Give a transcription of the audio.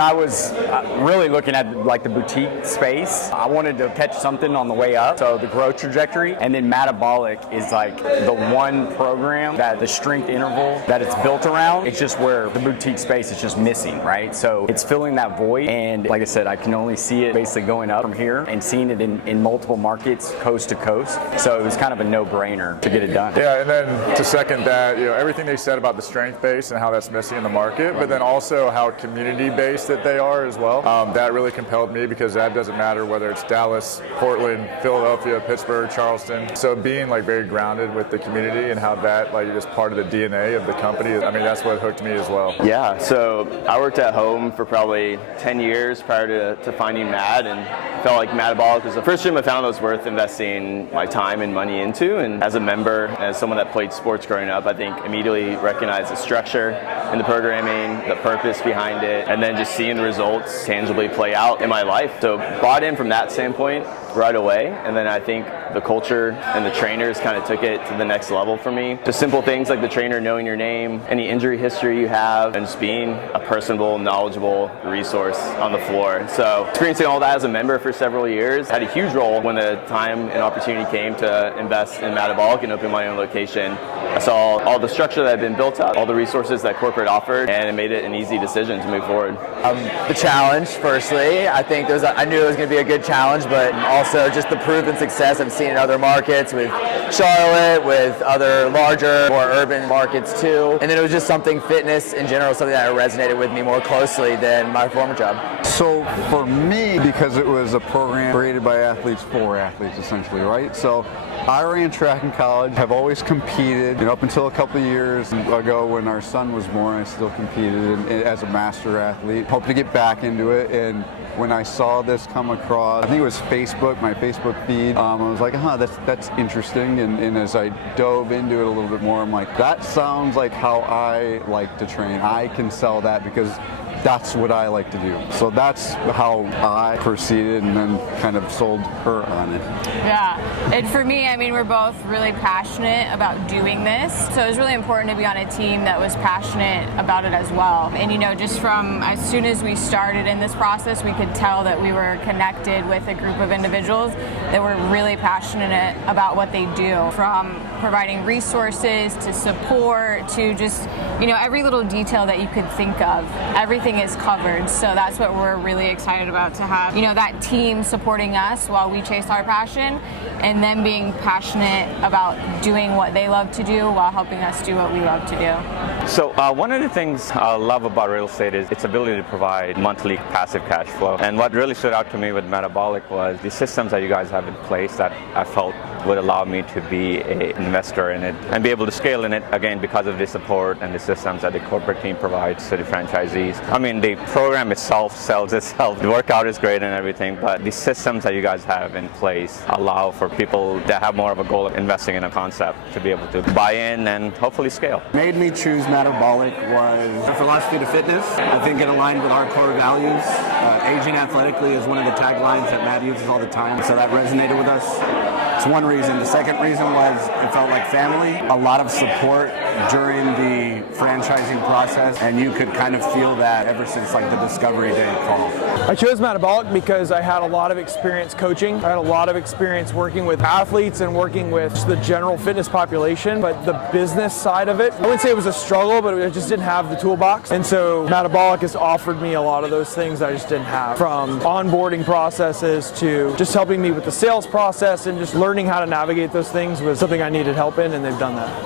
I was really looking at like the boutique space. I wanted to catch something on the way up, so the growth trajectory, and then MADabolic is like the one program that the strength interval that it's built around. It's just where the boutique space is just missing, right? So it's filling that void, and like I said, I can only see it basically going up from here and seeing it in multiple markets, coast to coast. So it was kind of a no-brainer to get it done. Yeah, and then to second that, everything they said about the strength base and how that's missing in the market, but then also how community-based that they are as well. That really compelled me because that doesn't matter whether it's Dallas, Portland, Philadelphia, Pittsburgh, Charleston. So being like very grounded with the community and how that like is part of the DNA of the company, I mean, that's what hooked me as well. Yeah, so I worked at home for probably 10 years prior to finding Mad, and felt like MADabolic was the first gym I found that was worth investing my time and money into. And as a member, as someone that played sports growing up, I think immediately recognized the structure and the programming, the purpose behind it, and then just seeing the results tangibly play out in my life. So bought in from that standpoint right away, and then I think the culture and the trainers kind of took it to the next level for me. Just simple things like the trainer knowing your name, any injury history you have, and just being a personable, knowledgeable resource on the floor. So experiencing all that as a member for several years had a huge role when the time and opportunity came to invest in MADabolic and open my own location. I saw all the structure that had been built up, all the resources that corporate offered, and it made it an easy decision to move forward. The challenge, firstly, I think I knew it was going to be a good challenge, but also just the proven success I've seen in other markets with Charlotte, with other larger, more urban markets too. And then it was just something, fitness in general, something that resonated with me more closely than my former job. So for me, because it was a program created by athletes for athletes, essentially, right? So I ran track in college, have always competed. Up until a couple of years ago when our son was born, I still competed as a master athlete. Hope to get back into it, and when I saw this come across, I think it was Facebook, my Facebook feed, I was like, that's interesting, and as I dove into it a little bit more, I'm like, that sounds like how I like to train. I can sell that because that's what I like to do. So that's how I proceeded and then kind of sold her on it. Yeah, and for me, I mean, we're both really passionate about doing this. So it was really important to be on a team that was passionate about it as well. And just from as soon as we started in this process, we could tell that we were connected with a group of individuals that were really passionate about what they do, from providing resources to support to just, every little detail that you could think of. Everything is covered, so that's what we're really excited about, to have that team supporting us while we chase our passion, and them being passionate about doing what they love to do while helping us do what we love to do. So one of the things I love about real estate is its ability to provide monthly passive cash flow. And what really stood out to me with MADabolic was the systems that you guys have in place that I felt would allow me to be an investor in it and be able to scale in it, again, because of the support and the systems that the corporate team provides to the franchisees. I mean, the program itself sells itself. The workout is great and everything, but the systems that you guys have in place allow for people that have more of a goal of investing in a concept to be able to buy in and hopefully scale. Made me choose MADabolic was the philosophy to fitness. I think it aligned with our core values. Aging athletically is one of the taglines that Matt uses all the time, so that resonated with us. It's one reason. The second reason was it felt like family. A lot of support during the franchising process, and you could kind of feel that ever since like the Discovery Day call. I chose MADabolic because I had a lot of experience coaching. I had a lot of experience working with athletes and working with the general fitness population, but the business side of it, I wouldn't say it was a struggle, but I just didn't have the toolbox. And so MADabolic has offered me a lot of those things I just didn't have, from onboarding processes to just helping me with the sales process, and just learning how to navigate those things was something I needed help in, and they've done that.